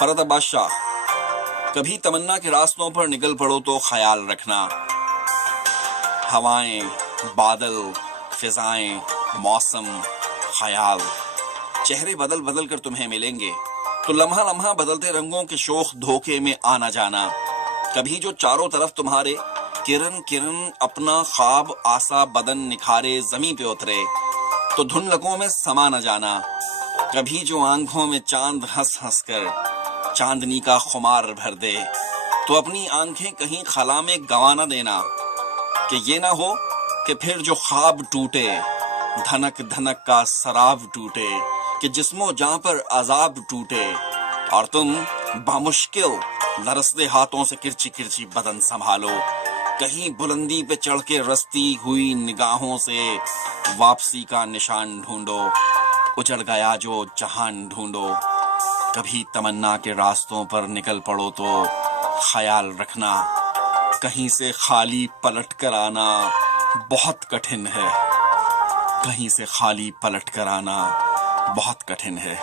فرد بادشاہ، کبھی تمنا کے راستوں پر نکل پڑو تو خیال رکھنا، ہوائیں، بادل، فضائیں، موسم، خیال، چہرے بدل بدل کر تمہیں ملیں گے، تو لمحہ لمحہ بدلتے رنگوں کے شوخ دھوکے میں آنا جانا۔ کبھی جو چاروں طرف تمہارے کرن کرن اپنا خواب آسا بدن نکھارے زمیں پہ اترے، تو دھن لکوں میں سما نہ جانا۔ کبھی جو آنکھوں میں چاند ہنس ہنس کر چاندنی کا خمار بھر دے، تو اپنی آنکھیں کہیں خلا میں گنوا نہ دینا، کہ یہ نہ ہو کہ پھر جو خواب ٹوٹے، دھنک دھنک کا سراب ٹوٹے، کہ جسم و جاں پر عذاب ٹوٹے، اور تم بامشکل لرزتے ہاتھوں سے کرچی کرچی بدن سنبھالو، کہیں بلندی پہ چڑھ کے رستی ہوئی نگاہوں سے واپسی کا نشان ڈھونڈو، اجڑ گیا جو جہان ڈھونڈو۔ کبھی تمنا کے راستوں پر نکل پڑو تو خیال رکھنا، کہیں سے خالی پلٹ کر آنا بہت کٹھن ہے، کہیں سے خالی پلٹ کر آنا بہت کٹھن ہے۔